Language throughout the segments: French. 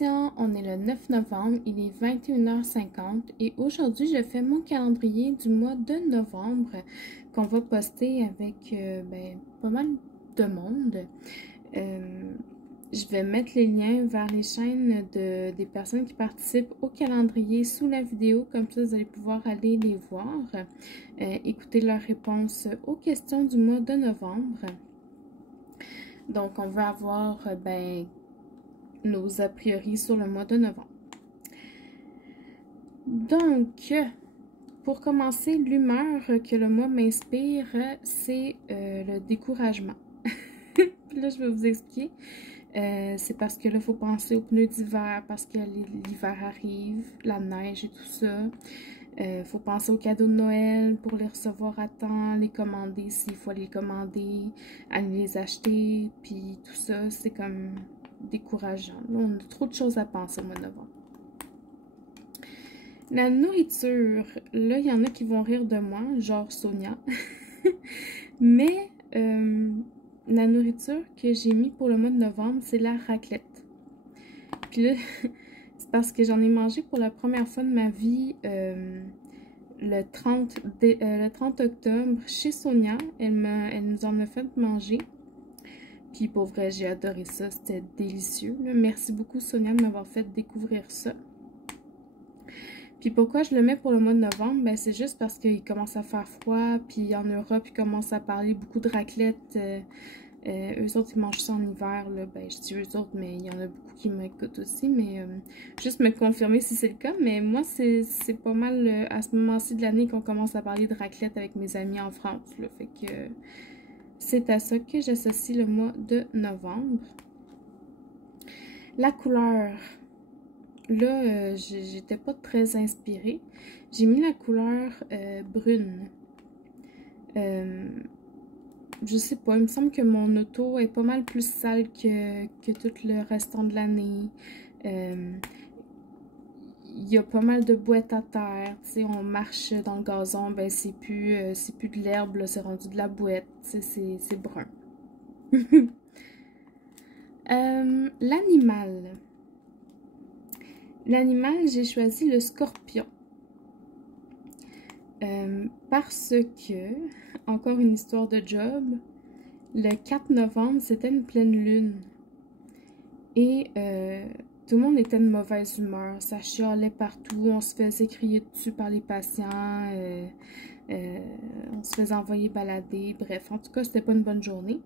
Salutations, on est le 9 novembre, il est 21h50 et aujourd'hui je fais mon calendrier du mois de novembre qu'on va poster avec pas mal de monde. Je vais mettre les liens vers les chaînes des personnes qui participent au calendrier sous la vidéo, comme ça vous allez pouvoir aller les voir, écouter leurs réponses aux questions du mois de novembre. Donc on va avoir nos a priori sur le mois de novembre. Donc, pour commencer, l'humeur que le mois m'inspire, c'est le découragement. Puis là, je vais vous expliquer. C'est parce que là, il faut penser aux pneus d'hiver, parce que l'hiver arrive, la neige et tout ça. Faut penser aux cadeaux de Noël pour les recevoir à temps, les commander s'il faut les commander, aller les acheter, puis tout ça, c'est comme décourageant. Là, on a trop de choses à penser au mois de novembre. La nourriture, là, il y en a qui vont rire de moi, genre Sonia. Mais la nourriture que j'ai mis pour le mois de novembre, c'est la raclette. Puis là, c'est parce que j'en ai mangé pour la première fois de ma vie le 30 octobre chez Sonia. Elle nous en a fait manger. Puis pour vrai, j'ai adoré ça. C'était délicieux. Merci beaucoup Sonia de m'avoir fait découvrir ça. Puis pourquoi je le mets pour le mois de novembre? Ben, c'est juste parce qu'il commence à faire froid. Puis en Europe, ils commencent à parler beaucoup de raclette. Eux autres, ils mangent ça en hiver. Là. Ben, je dis eux autres, mais il y en a beaucoup qui m'écoutent aussi. Mais juste me confirmer si c'est le cas. Mais moi, c'est pas mal à ce moment-ci de l'année qu'on commence à parler de raclette avec mes amis en France. Là. Fait que c'est à ça que j'associe le mois de novembre. La couleur. Là, j'étais pas très inspirée. J'ai mis la couleur brune. Je sais pas, il me semble que mon auto est pas mal plus sale que tout le restant de l'année. Il y a pas mal de boîtes à terre. Tu sais, on marche dans le gazon, ben c'est plus de l'herbe, c'est rendu de la boîte. Tu sais, c'est brun. L'animal. L'animal, j'ai choisi le scorpion. Parce que, encore une histoire de job, le 4 novembre, c'était une pleine lune. Et tout le monde était de mauvaise humeur. Ça chialait partout. On se faisait crier dessus par les patients. On se faisait envoyer balader. Bref, en tout cas, c'était pas une bonne journée.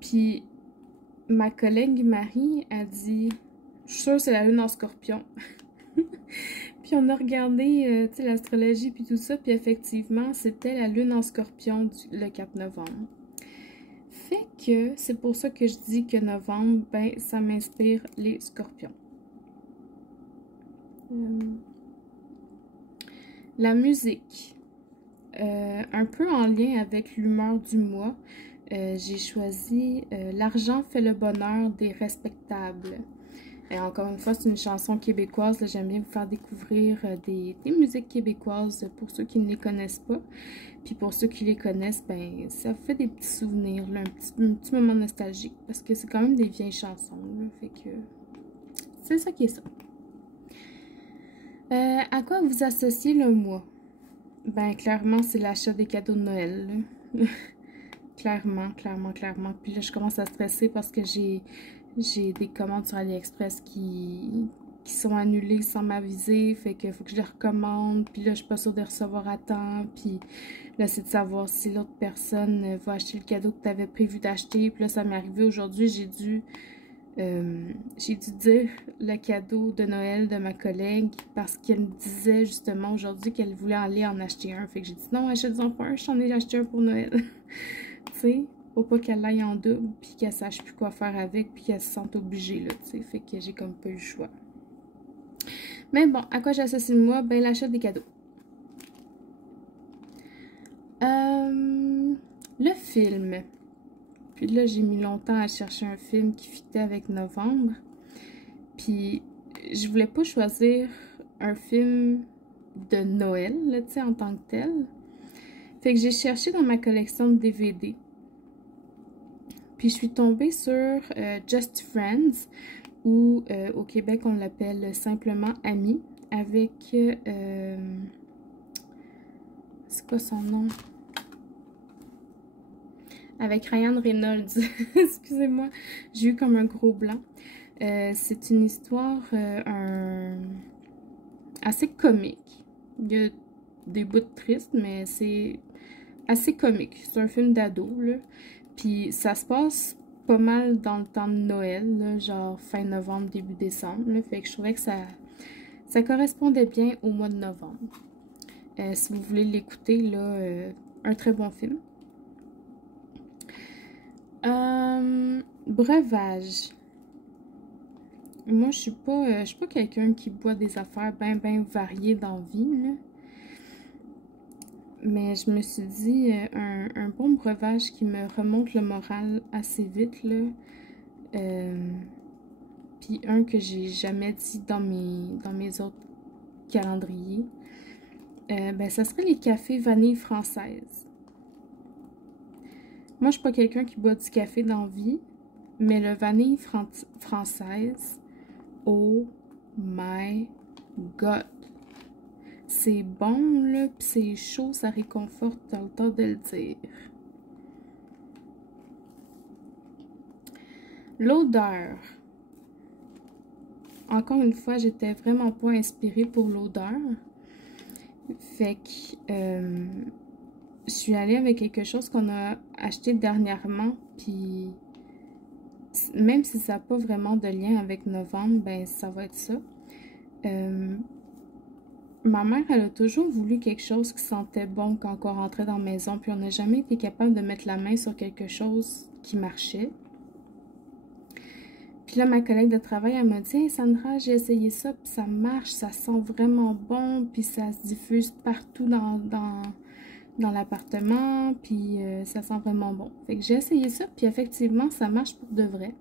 Puis, ma collègue Marie a dit... Je suis sûre que c'est la lune en scorpion. Puis on a regardé tu sais, l'astrologie puis tout ça. Puis effectivement, c'était la lune en scorpion le 4 novembre. Fait que c'est pour ça que je dis que novembre, ben ça m'inspire les scorpions. La musique. Un peu en lien avec l'humeur du mois. J'ai choisi L'argent fait le bonheur des respectables. Et encore une fois, c'est une chanson québécoise. J'aime bien vous faire découvrir des musiques québécoises pour ceux qui ne les connaissent pas. Puis pour ceux qui les connaissent, ben ça fait des petits souvenirs, là, un petit moment nostalgique. Parce que c'est quand même des vieilles chansons. Là, fait que c'est ça qui est ça. À quoi vous associez le mois? Ben clairement, c'est l'achat des cadeaux de Noël. Clairement. Puis là, je commence à stresser parce que j'ai des commandes sur AliExpress qui sont annulées sans m'aviser. Fait qu'il faut que je les recommande. Puis là, je suis pas sûre de recevoir à temps. Puis là, c'est de savoir si l'autre personne va acheter le cadeau que tu avais prévu d'acheter. Puis là, ça m'est arrivé aujourd'hui. J'ai dû dire le cadeau de Noël de ma collègue parce qu'elle me disait justement aujourd'hui qu'elle voulait aller en acheter un. Fait que j'ai dit non, achète-en pas un. J'en ai acheté un pour Noël. Tu sais? Pour pas qu'elle aille en double, puis qu'elle sache plus quoi faire avec, puis qu'elle se sente obligée, là, tu sais. Fait que j'ai comme pas eu le choix. Mais bon, à quoi j'associe le mois? Ben, l'achat des cadeaux. Le film. Puis là, j'ai mis longtemps à chercher un film qui fitait avec novembre. Puis, je voulais pas choisir un film de Noël, là, tu sais, en tant que tel. Fait que j'ai cherché dans ma collection de DVD. Puis je suis tombée sur Just Friends, ou au Québec, on l'appelle simplement Ami, avec... c'est quoi son nom? Avec Ryan Reynolds. Excusez-moi, j'ai eu comme un gros blanc. C'est une histoire assez comique. Il y a des bouts tristes, mais c'est assez comique. C'est un film d'ado, là. Puis ça se passe pas mal dans le temps de Noël, là, genre fin novembre, début décembre. Là. Fait que je trouvais que ça correspondait bien au mois de novembre. Si vous voulez l'écouter, là, un très bon film. Breuvage. Moi, je suis pas quelqu'un qui boit des affaires bien variées dans la vie, là. Mais je me suis dit, un bon breuvage qui me remonte le moral assez vite, là. Puis un que j'ai jamais dit dans mes autres calendriers, ben ça serait les cafés vanille française. Moi, je suis pas quelqu'un qui boit du café dans la vie, mais le vanille française, oh my god! C'est bon, là, pis c'est chaud, ça réconforte, t'as le temps de le dire. L'odeur. Encore une fois, j'étais vraiment pas inspirée pour l'odeur. Fait que je suis allée avec quelque chose qu'on a acheté dernièrement, puis même si ça n'a pas vraiment de lien avec novembre, ben ça va être ça. Ma mère, elle a toujours voulu quelque chose qui sentait bon quand on rentrait dans la maison, puis on n'a jamais été capable de mettre la main sur quelque chose qui marchait. Puis là, ma collègue de travail, elle m'a dit « Hey Sandra, j'ai essayé ça, puis ça marche, ça sent vraiment bon, puis ça se diffuse partout dans l'appartement, puis ça sent vraiment bon. » Fait que j'ai essayé ça, puis effectivement, ça marche pour de vrai.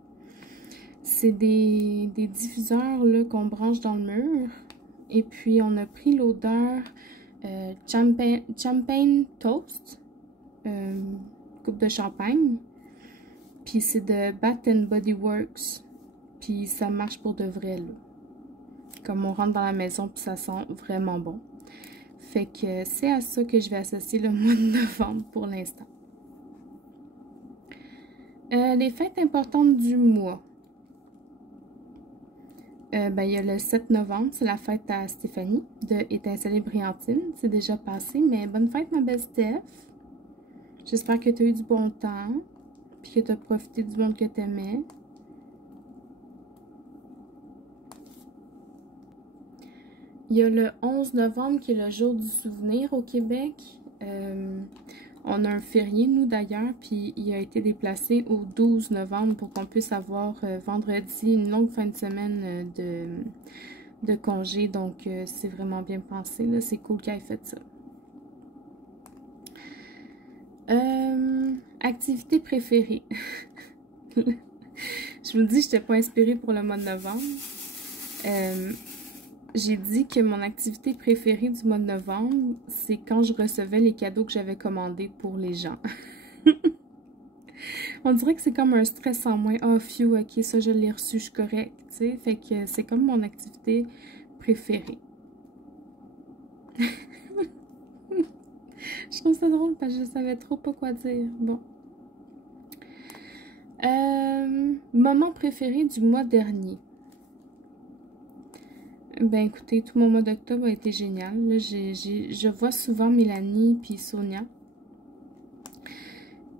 C'est des diffuseurs là qu'on branche dans le mur. Et puis, on a pris l'odeur champagne toast, coupe de champagne. Puis, c'est de Bath & Body Works. Puis, ça marche pour de vrai, là. Comme on rentre dans la maison, puis ça sent vraiment bon. Fait que c'est à ça que je vais associer le mois de novembre pour l'instant. Les fêtes importantes du mois. Ben, il y a le 7 novembre, c'est la fête à Stéphanie de Étincelle et Brillantine. C'est déjà passé, mais bonne fête, ma belle Steph. J'espère que tu as eu du bon temps, puis que tu as profité du monde que tu aimais. Il y a le 11 novembre qui est le jour du souvenir au Québec. On a un férié, nous d'ailleurs, puis il a été déplacé au 12 novembre pour qu'on puisse avoir vendredi une longue fin de semaine de congé. Donc, c'est vraiment bien pensé. C'est cool qu'il ait fait ça. Activité préférée. Je me dis que je n'étais pas inspirée pour le mois de novembre. J'ai dit que mon activité préférée du mois de novembre, c'est quand je recevais les cadeaux que j'avais commandés pour les gens. On dirait que c'est comme un stress en moins. Oh, phew, ok, ça je l'ai reçu, je suis correcte, tu sais. Fait que c'est comme mon activité préférée. Je trouve ça drôle parce que je savais trop pas quoi dire. Bon. Moment préféré du mois dernier. Ben écoutez, tout mon mois d'octobre a été génial. Là, je vois souvent Mélanie puis Sonia.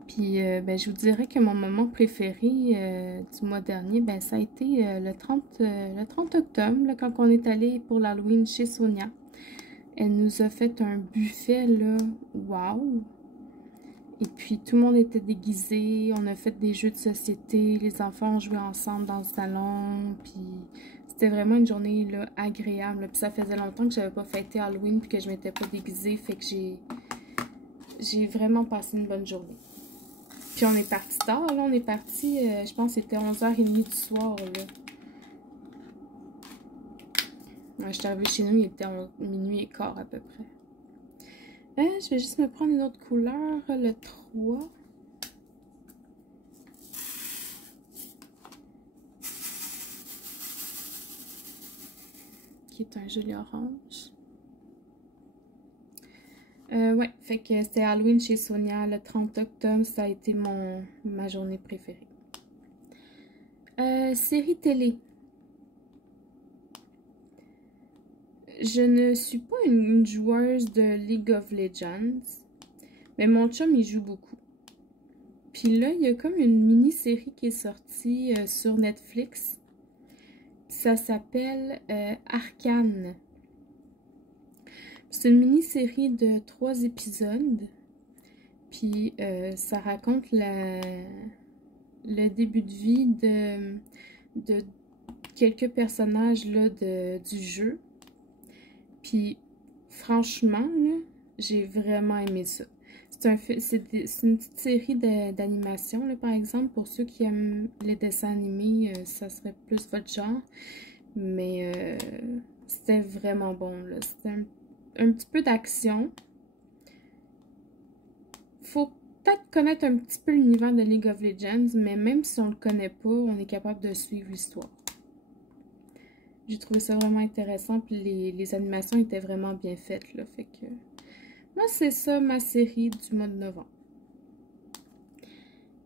Puis ben, je vous dirais que mon moment préféré du mois dernier, ben ça a été le 30 octobre, là, quand on est allé pour l'Halloween chez Sonia. Elle nous a fait un buffet, là, wow! Et puis tout le monde était déguisé, on a fait des jeux de société, les enfants ont joué ensemble dans le salon, puis c'était vraiment une journée là, agréable. Puis ça faisait longtemps que j'avais pas fêté Halloween puis que je m'étais pas déguisée, fait que j'ai vraiment passé une bonne journée. Puis on est parti tard, là, on est parti, je pense que c'était 11h30 du soir, là. Ouais, je suis arrivée chez nous, il était minuit et quart à peu près. Je vais juste me prendre une autre couleur, le 3. qui est un joli orange. Ouais, fait que c'était Halloween chez Sonia le 30 octobre, ça a été ma journée préférée. Série télé. Je ne suis pas une joueuse de League of Legends, mais mon chum il joue beaucoup. Puis là, il y a comme une mini-série qui est sortie sur Netflix. Ça s'appelle Arcane. C'est une mini-série de 3 épisodes. Puis ça raconte le début de vie de quelques personnages là, du jeu. Puis franchement, j'ai vraiment aimé ça. C'est une petite série d'animation, par exemple. Pour ceux qui aiment les dessins animés, ça serait plus votre genre. Mais c'était vraiment bon, là. C'était un petit peu d'action. Faut peut-être connaître un petit peu l'univers de League of Legends, mais même si on le connaît pas, on est capable de suivre l'histoire. J'ai trouvé ça vraiment intéressant, puis les animations étaient vraiment bien faites, là. Fait que moi, c'est ça ma série du mois de novembre.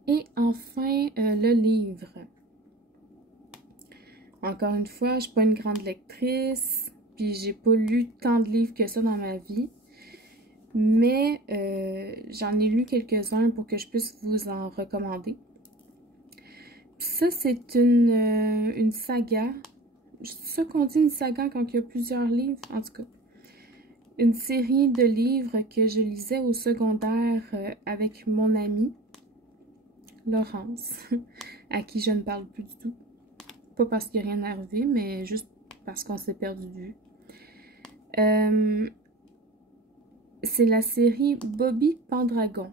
Et enfin, le livre. Encore une fois, je suis pas une grande lectrice, puis j'ai pas lu tant de livres que ça dans ma vie. Mais j'en ai lu quelques-uns pour que je puisse vous en recommander. Ça, c'est une saga. C'est ça qu'on dit, une saga quand il y a plusieurs livres, en tout cas. Une série de livres que je lisais au secondaire avec mon amie, Laurence, à qui je ne parle plus du tout. Pas parce qu'il n'y a rien arrivé, mais juste parce qu'on s'est perdu de vue. C'est la série Bobby Pendragon.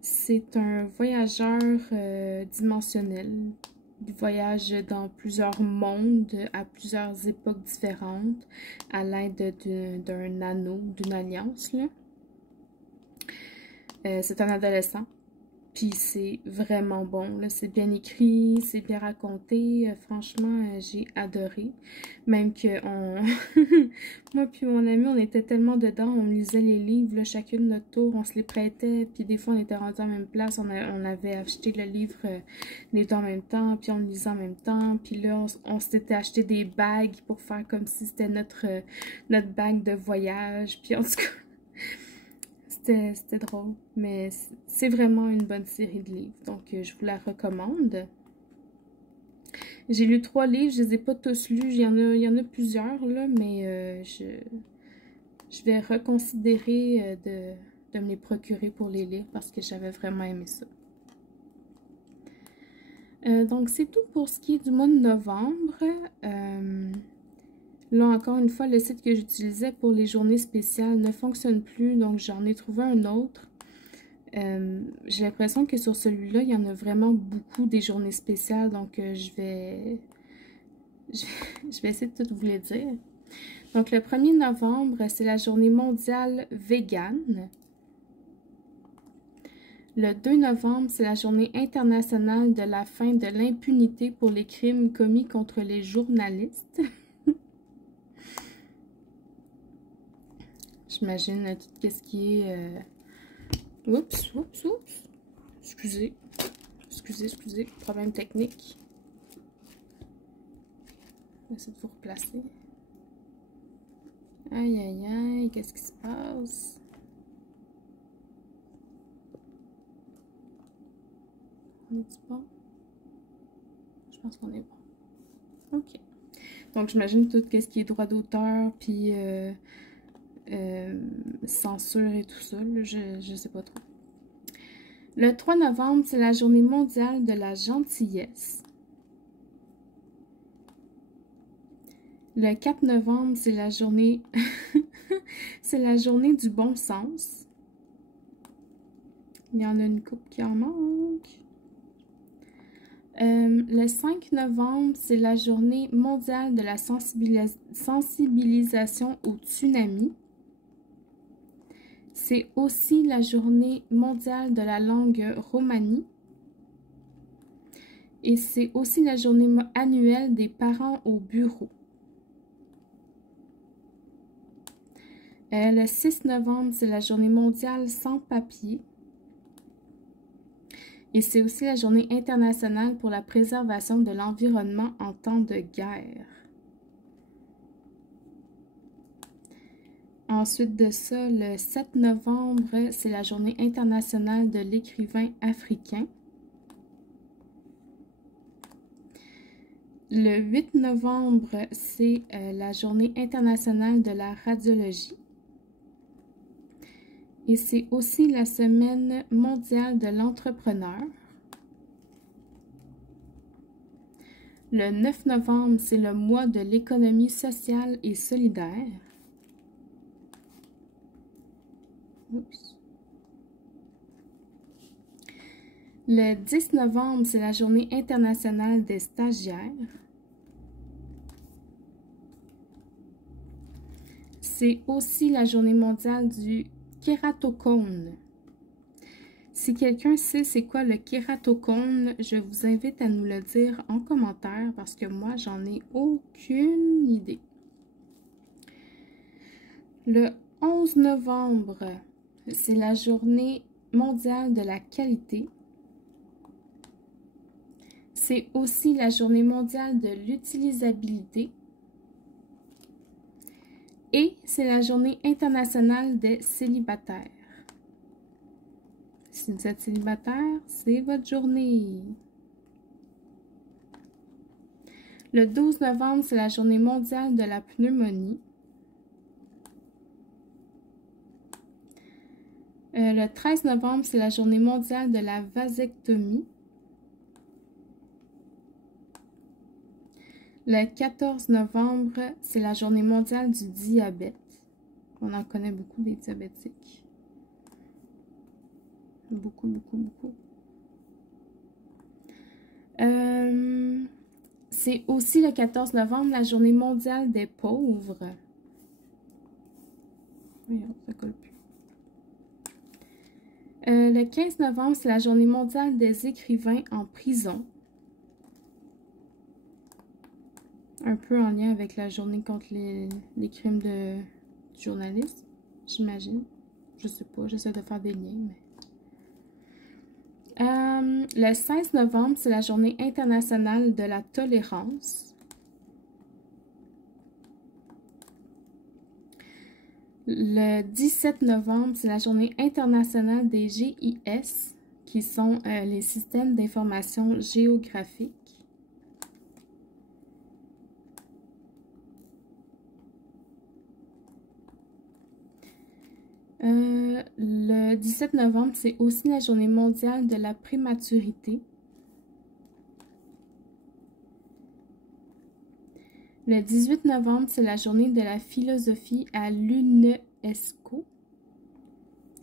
C'est un voyageur dimensionnel. Il voyage dans plusieurs mondes à plusieurs époques différentes à l'aide d'un anneau, d'une alliance, là. C'est un adolescent. Puis c'est vraiment bon, là. C'est bien écrit, c'est bien raconté. Franchement, j'ai adoré. Même que moi puis mon ami, on était tellement dedans, on lisait les livres, là, chacune notre tour, on se les prêtait. Puis des fois, on était rendus en même place. On avait acheté le livre les deux en même temps, puis on le lisait en même temps. Puis là, on s'était acheté des bagues pour faire comme si c'était notre bague de voyage. Puis en tout cas... C'était drôle, mais c'est vraiment une bonne série de livres, donc je vous la recommande. J'ai lu 3 livres, je les ai pas tous lus, il y en a plusieurs, là, mais je vais reconsidérer de me les procurer pour les lire parce que j'avais vraiment aimé ça. Donc c'est tout pour ce qui est du mois de novembre. Là, encore une fois, le site que j'utilisais pour les journées spéciales ne fonctionne plus, donc j'en ai trouvé un autre. J'ai l'impression que sur celui-là, il y en a vraiment beaucoup des journées spéciales, donc je vais essayer de tout vous les dire. Donc, le 1er novembre, c'est la journée mondiale végane. Le 2 novembre, c'est la journée internationale de la fin de l'impunité pour les crimes commis contre les journalistes. J'imagine tout ce qui est... Oups. Excusez. Problème technique. Je vais essayer de vous replacer. Aïe, qu'est-ce qui se passe? On est-tu bon? Je pense qu'on est bon. OK. Donc, j'imagine tout ce qui est droit d'auteur, puis... censure et tout ça, là, je sais pas trop. Le 3 novembre, c'est la journée mondiale de la gentillesse. Le 4 novembre, c'est la journée c'est la journée du bon sens. Il y en a une couple qui en manque. Le 5 novembre, c'est la journée mondiale de la sensibilisation au tsunami. C'est aussi la journée mondiale de la langue romani. Et c'est aussi la journée annuelle des parents au bureau. Le 6 novembre, c'est la journée mondiale sans papier. Et c'est aussi la journée internationale pour la préservation de l'environnement en temps de guerre. Ensuite de ça, le 7 novembre, c'est la journée internationale de l'écrivain africain. Le 8 novembre, c'est la journée internationale de la radiologie. Et c'est aussi la semaine mondiale de l'entrepreneur. Le 9 novembre, c'est le mois de l'économie sociale et solidaire. Oups. Le 10 novembre, c'est la journée internationale des stagiaires. C'est aussi la journée mondiale du kératocone. Si quelqu'un sait c'est quoi le kératocone, je vous invite à nous le dire en commentaire parce que moi, j'en ai aucune idée. Le 11 novembre, c'est la journée mondiale de la qualité. C'est aussi la journée mondiale de l'utilisabilité. Et c'est la journée internationale des célibataires. Si vous êtes célibataire, c'est votre journée. Le 12 novembre, c'est la journée mondiale de la pneumonie. Le 13 novembre, c'est la journée mondiale de la vasectomie. Le 14 novembre, c'est la journée mondiale du diabète. On en connaît beaucoup des diabétiques. Beaucoup, beaucoup, beaucoup. C'est aussi le 14 novembre, la journée mondiale des pauvres. Voyons, ça colle plus. Le 15 novembre, c'est la journée mondiale des écrivains en prison. Un peu en lien avec la journée contre les crimes de journalistes, j'imagine. Je sais pas, j'essaie de faire des liens. Mais... le 16 novembre, c'est la journée internationale de la tolérance. Le 17 novembre, c'est la journée internationale des GIS, qui sont les systèmes d'information géographique. Le 17 novembre, c'est aussi la journée mondiale de la prématurité. Le 18 novembre, c'est la journée de la philosophie à l'UNESCO.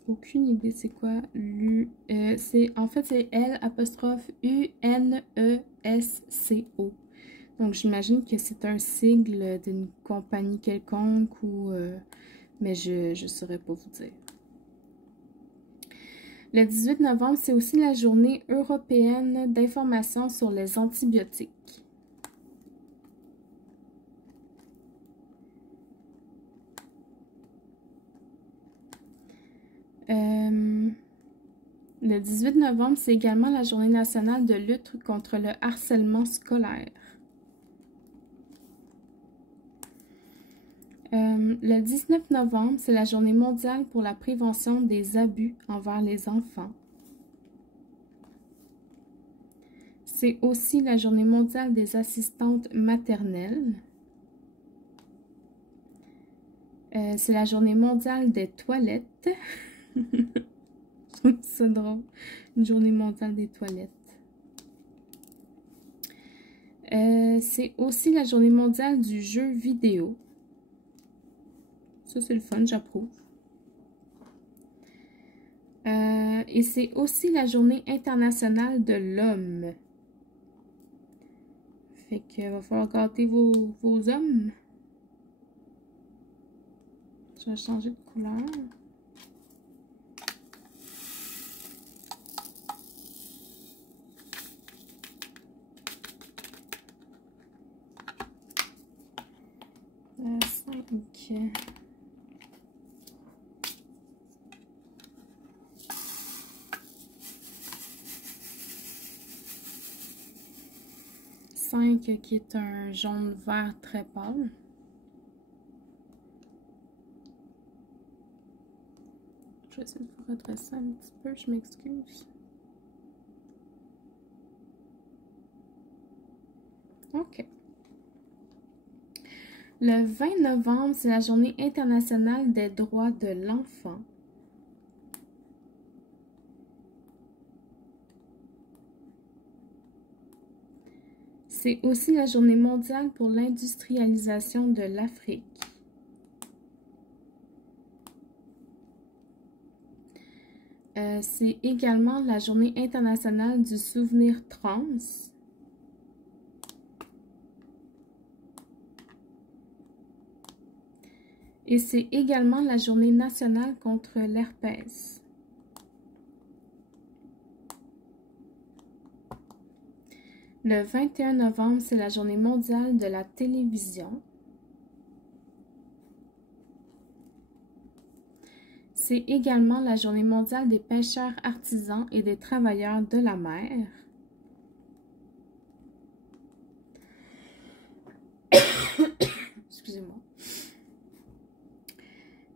Aucune idée c'est quoi en fait, c'est L'_UNESCO. Donc, j'imagine que c'est un sigle d'une compagnie quelconque ou... mais je ne saurais pas vous dire. Le 18 novembre, c'est aussi la journée européenne d'information sur les antibiotiques. Le 18 novembre, c'est également la journée nationale de lutte contre le harcèlement scolaire. Le 19 novembre, c'est la journée mondiale pour la prévention des abus envers les enfants. C'est aussi la journée mondiale des assistantes maternelles. C'est la journée mondiale des toilettes. Je trouve ça drôle. Une journée mondiale des toilettes. C'est aussi la journée mondiale du jeu vidéo. Ça, c'est le fun, j'approuve. Et c'est aussi la journée internationale de l'homme. Fait qu'il va falloir gâter vos hommes. Je vais changer de couleur. La 5. 25 qui est un jaune vert très pâle. Je vais essayer de vous redresser un petit peu, je m'excuse. OK. Le 20 novembre, c'est la journée internationale des droits de l'enfant. C'est aussi la journée mondiale pour l'industrialisation de l'Afrique. C'est également la journée internationale du souvenir trans. Et c'est également la journée nationale contre l'herpès. Le 21 novembre, c'est la journée mondiale de la télévision. C'est également la journée mondiale des pêcheurs artisans et des travailleurs de la mer. Excusez-moi.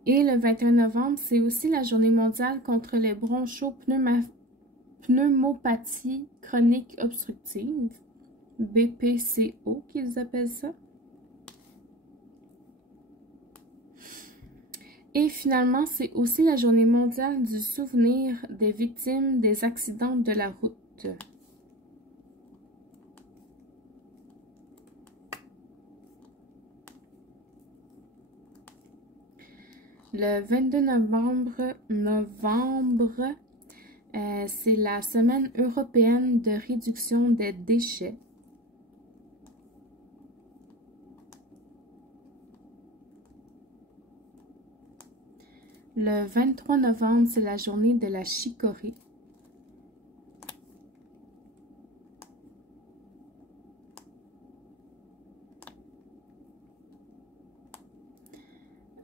Et le 21 novembre, c'est aussi la journée mondiale contre les bronchopneumopathies chroniques obstructives, BPCO qu'ils appellent ça. Et finalement, c'est aussi la journée mondiale du souvenir des victimes des accidents de la route. Le 22 novembre, c'est la semaine européenne de réduction des déchets. Le 23 novembre, c'est la journée de la chicorée.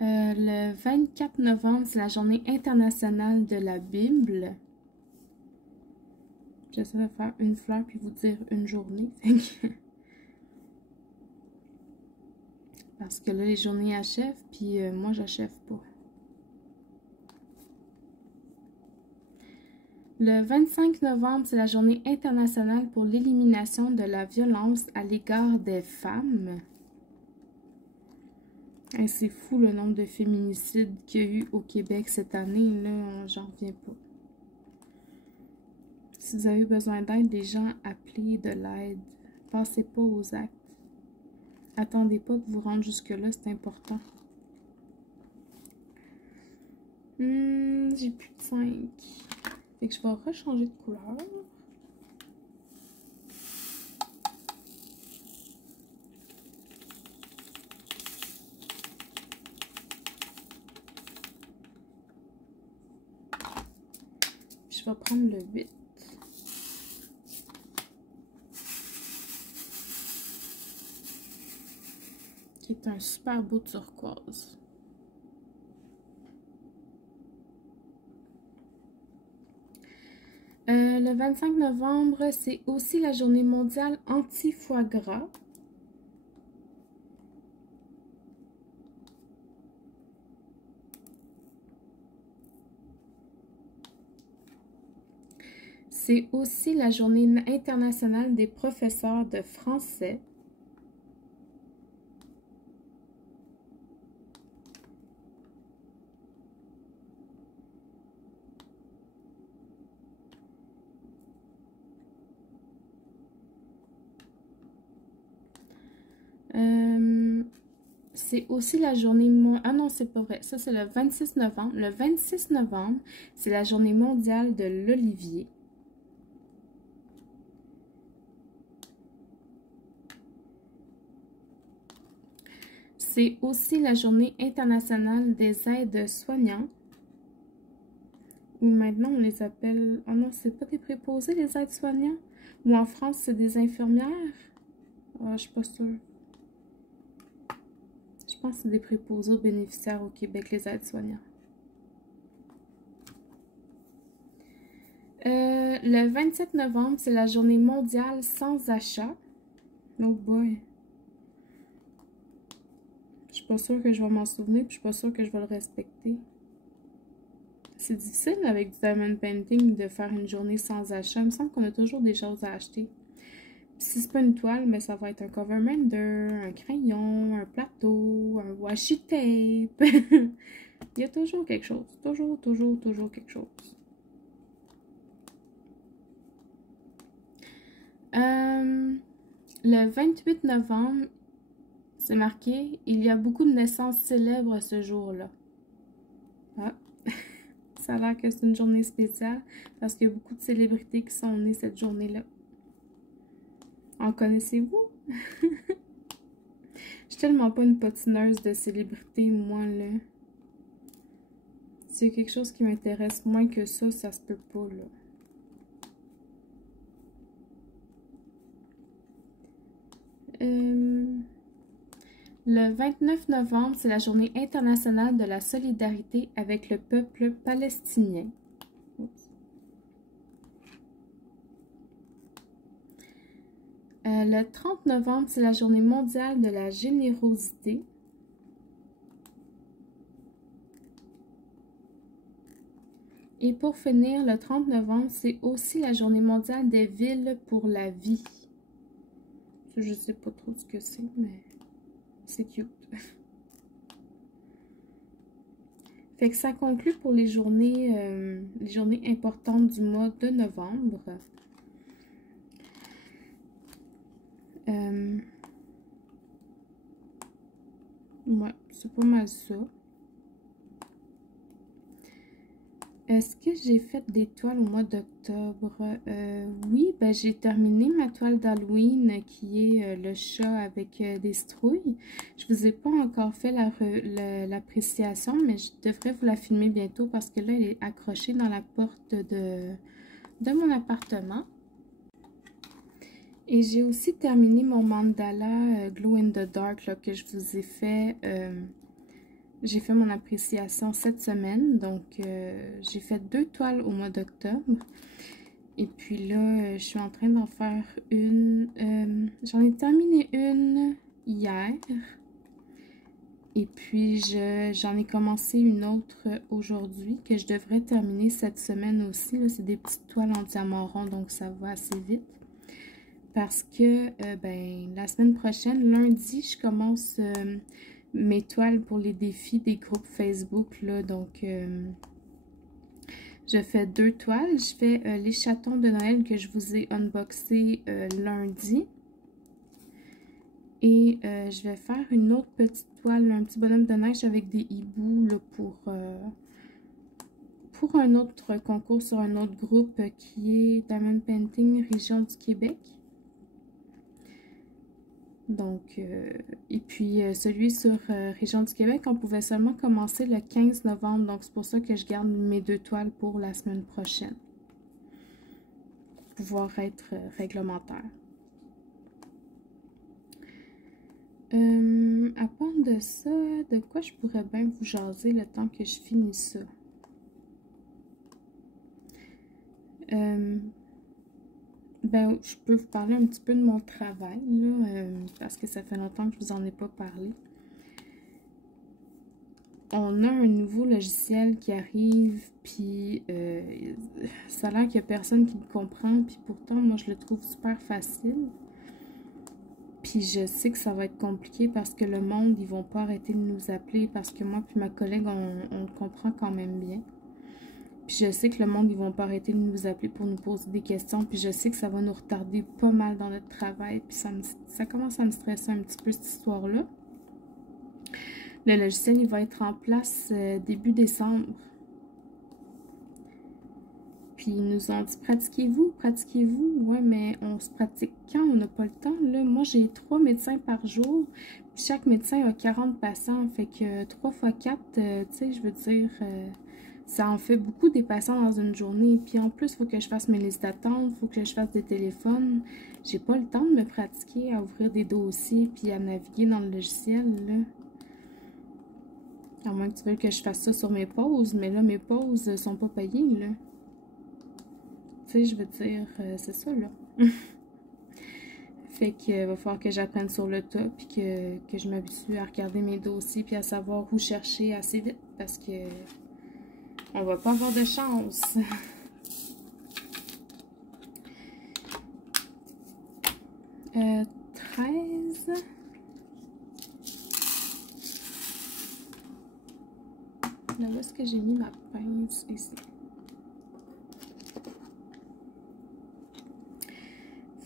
Le 24 novembre, c'est la journée internationale de la Bible. J'essaie de faire une fleur puis vous dire une journée. Parce que là, les journées achèvent, puis moi, j'achève pas. Le 25 novembre, c'est la journée internationale pour l'élimination de la violence à l'égard des femmes. Et c'est fou le nombre de féminicides qu'il y a eu au Québec cette année, là, j'en reviens pas. Si vous avez besoin d'aide, les gens, appelez de l'aide. Passez pas aux actes. Attendez pas de vous rendre jusque-là, c'est important. J'ai plus de 5. Fait que je vais rechanger de couleur. Je vais prendre le 8. Qui est un super beau turquoise. Le 25 novembre, c'est aussi la journée mondiale anti-foie gras. C'est aussi la journée internationale des professeurs de français. C'est aussi la journée... Ah non, c'est pas vrai. Ça, c'est le 26 novembre. Le 26 novembre, c'est la journée mondiale de l'olivier. C'est aussi la journée internationale des aides soignants. Ou maintenant, on les appelle... Oh non, c'est pas des préposés, les aides soignants. Ou en France, c'est des infirmières. Oh, je suis pas sûre. Je pense que c'est des préposés aux bénéficiaires au Québec, les aides-soignants. Le 27 novembre, c'est la journée mondiale sans achat. Oh boy. Je suis pas sûre que je vais m'en souvenir, puis je suis pas sûre que je vais le respecter. C'est difficile avec du diamond painting de faire une journée sans achat. Il me semble qu'on a toujours des choses à acheter. Si c'est pas une toile, mais ça va être un covermander, un crayon, un plateau, un washi tape. Il y a toujours quelque chose. Toujours quelque chose. Le 28 novembre, c'est marqué, il y a beaucoup de naissances célèbres ce jour-là. Ah, ça a l'air que c'est une journée spéciale parce qu'il y a beaucoup de célébrités qui sont nées cette journée-là. En connaissez-vous? Je suis tellement pas une patineuse de célébrités, moi, là. S'il y a quelque chose qui m'intéresse moins que ça se peut pas, là. Le 29 novembre, c'est la journée internationale de la solidarité avec le peuple palestinien. Le 30 novembre, c'est la journée mondiale de la générosité. Et pour finir, le 30 novembre, c'est aussi la journée mondiale des villes pour la vie. Ça, je sais pas trop ce que c'est, mais c'est cute. Fait que ça conclut pour les journées importantes du mois de novembre. Ouais, c'est pas mal ça. Est-ce que j'ai fait des toiles au mois d'octobre? Oui, ben j'ai terminé ma toile d'Halloween qui est le chat avec des citrouilles. Je vous ai pas encore fait l'appréciation, mais je devrais vous la filmer bientôt parce que là, elle est accrochée dans la porte de mon appartement. Et j'ai aussi terminé mon mandala Glow in the Dark là, que je vous ai fait. J'ai fait mon appréciation cette semaine, donc j'ai fait 2 toiles au mois d'octobre. Et puis là, je suis en train d'en faire une. J'en ai terminé une hier. Et puis j'en ai commencé une autre aujourd'hui que je devrais terminer cette semaine aussi. C'est des petites toiles en diamant rond, donc ça va assez vite. Parce que ben, la semaine prochaine, lundi, je commence mes toiles pour les défis des groupes Facebook, là, donc je fais 2 toiles. Je fais les chatons de Noël que je vous ai unboxés lundi. Et je vais faire une autre petite toile, un petit bonhomme de neige avec des hiboux là, pour un autre concours sur un autre groupe qui est Diamond Painting Région du Québec. Donc, et puis celui sur Région du Québec, on pouvait seulement commencer le 15 novembre. Donc, c'est pour ça que je garde mes 2 toiles pour la semaine prochaine. Pour pouvoir être réglementaire. À part de ça, de quoi je pourrais bien vous jaser le temps que je finis ça? Ben, je peux vous parler un petit peu de mon travail, là, parce que ça fait longtemps que je vous en ai pas parlé. On a un nouveau logiciel qui arrive, puis ça a l'air qu'il n'y a personne qui le comprend, puis pourtant, moi, je le trouve super facile. Puis je sais que ça va être compliqué parce que le monde, ils vont pas arrêter de nous appeler, parce que moi puis ma collègue, on le comprend quand même bien. Puis je sais que le monde, ils vont pas arrêter de nous appeler pour nous poser des questions. Puis je sais que ça va nous retarder pas mal dans notre travail. Puis ça commence à me stresser un petit peu, cette histoire-là. Le logiciel, il va être en place début décembre. Puis ils nous ont dit, pratiquez-vous, pratiquez-vous. Ouais, mais on se pratique quand on n'a pas le temps. Là, moi, j'ai 3 médecins par jour. Puis chaque médecin a 40 patients. Fait que 3 x 4, tu sais, je veux dire... ça en fait beaucoup des patients dans une journée. Puis en plus, il faut que je fasse mes listes d'attente, il faut que je fasse des téléphones. J'ai pas le temps de me pratiquer à ouvrir des dossiers puis à naviguer dans le logiciel, là. À moins que tu veuilles que je fasse ça sur mes pauses, mais là, mes pauses sont pas payées, là. Tu sais, je veux dire, c'est ça, là. Fait qu'il va falloir que j'apprenne sur le tas, puis que je m'habitue à regarder mes dossiers, puis à savoir où chercher assez vite, parce que on va pas avoir de chance. 13. Là, où est-ce que j'ai mis ma pince? Ici.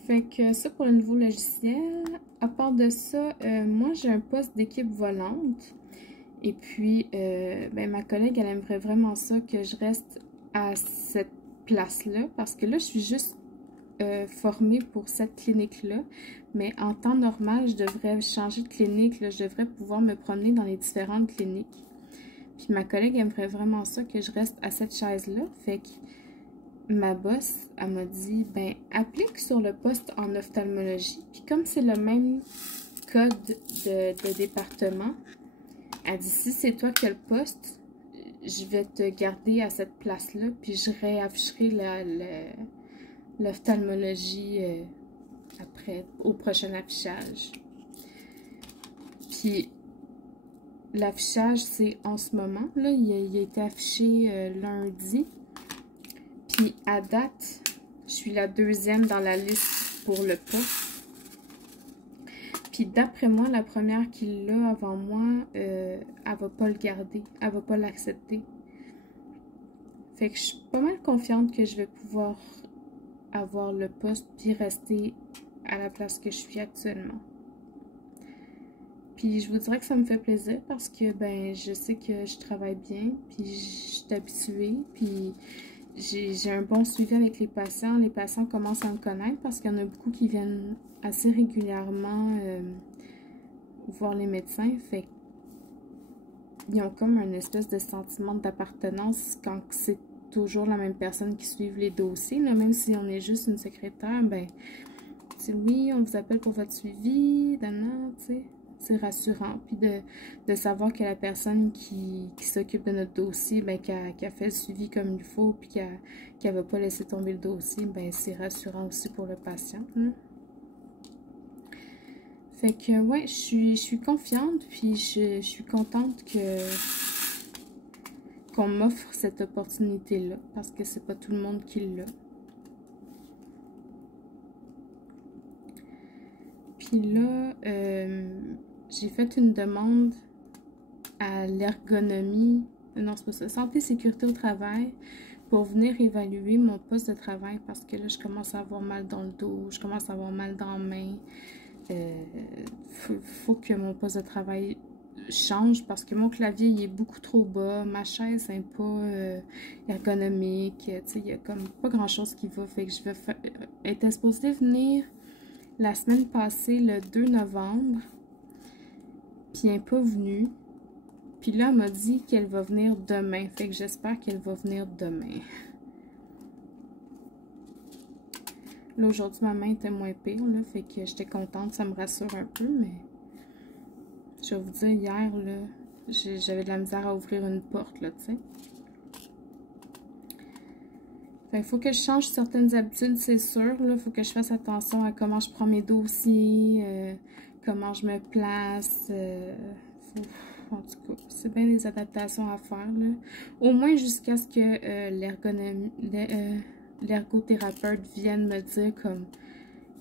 Fait que ça pour le nouveau logiciel. À part de ça, moi j'ai un poste d'équipe volante. Et puis, ben, ma collègue, elle aimerait vraiment ça que je reste à cette place-là. Parce que là, je suis juste formée pour cette clinique-là. Mais en temps normal, je devrais changer de clinique. Là, je devrais pouvoir me promener dans les différentes cliniques. Puis ma collègue aimerait vraiment ça que je reste à cette chaise-là. Fait que ma boss, elle m'a dit, ben, applique sur le poste en ophtalmologie. Puis comme c'est le même code de département, elle dit, si c'est toi qui as le poste, je vais te garder à cette place-là, puis je réafficherai l'ophtalmologie après, au prochain affichage. Puis, l'affichage, c'est en ce moment. Là, il a été affiché lundi. Puis, à date, je suis la deuxième dans la liste pour le poste. Puis d'après moi, la première qui l'a avant moi, elle va pas le garder. Elle va pas l'accepter. Fait que je suis pas mal confiante que je vais pouvoir avoir le poste puis rester à la place que je suis actuellement. Puis je vous dirais que ça me fait plaisir parce que ben je sais que je travaille bien, puis je suis habituée, puis j'ai un bon suivi avec les patients. Les patients commencent à me connaître parce qu'il y en a beaucoup qui viennent assez régulièrement voir les médecins. Fait qu'ils ont comme une espèce de sentiment d'appartenance quand c'est toujours la même personne qui suit les dossiers. Là, même si on est juste une secrétaire, ben oui, on vous appelle pour votre suivi, tu sais. C'est rassurant. Puis de savoir que la personne qui s'occupe de notre dossier, ben, qui a fait le suivi comme il faut, puis qu'elle ne va pas laisser tomber le dossier, ben, c'est rassurant aussi pour le patient. Hein? Fait que, ouais, je suis confiante, puis je suis contente qu'on m'offre cette opportunité-là, parce que c'est pas tout le monde qui l'a. Puis là, j'ai fait une demande à l'ergonomie, non c'est pas ça, santé sécurité au travail, pour venir évaluer mon poste de travail parce que là je commence à avoir mal dans le dos, je commence à avoir mal dans la main. Faut que mon poste de travail change parce que mon clavier il est beaucoup trop bas, ma chaise n'est pas ergonomique, tu sais, il y a comme pas grand chose qui va, fait que je vais être supposée venir la semaine passée, le 2 novembre, puis elle n'est pas venue. Puis là, elle m'a dit qu'elle va venir demain. Fait que j'espère qu'elle va venir demain. Là, aujourd'hui, ma main était moins pire, là. Fait que j'étais contente, ça me rassure un peu, mais... Je vais vous dire, hier, là, j'avais de la misère à ouvrir une porte, là, tu sais. Fait qu'il faut que je change certaines habitudes, c'est sûr. Il faut que je fasse attention à comment je prends mes dossiers, comment je me place. En tout cas, c'est bien des adaptations à faire, là. Au moins jusqu'à ce que l'ergothérapeute vienne me dire comme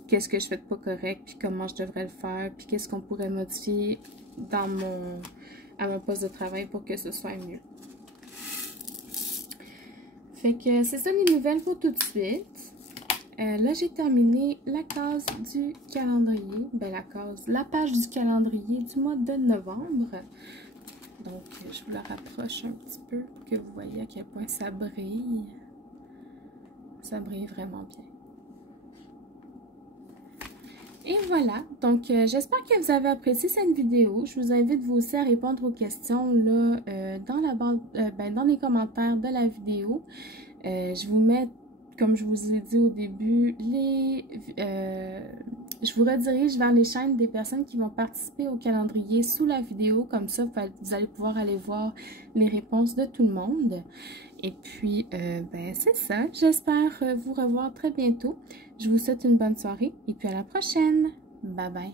qu'est-ce que je fais de pas correct, puis comment je devrais le faire, puis qu'est-ce qu'on pourrait modifier à mon poste de travail pour que ce soit mieux. Fait que c'est ça les nouvelles pour tout de suite. Là, j'ai terminé la case du calendrier. Ben, la page du calendrier du mois de novembre. Donc, je vous la rapproche un petit peu pour que vous voyez à quel point ça brille. Ça brille vraiment bien. Et voilà, donc j'espère que vous avez apprécié cette vidéo. Je vous invite vous aussi à répondre aux questions là, dans les commentaires de la vidéo. Je vous mets, comme je vous ai dit au début, je vous redirige vers les chaînes des personnes qui vont participer au calendrier sous la vidéo. Comme ça, vous allez pouvoir aller voir les réponses de tout le monde. Et puis, ben, c'est ça. J'espère vous revoir très bientôt. Je vous souhaite une bonne soirée et puis à la prochaine! Bye bye.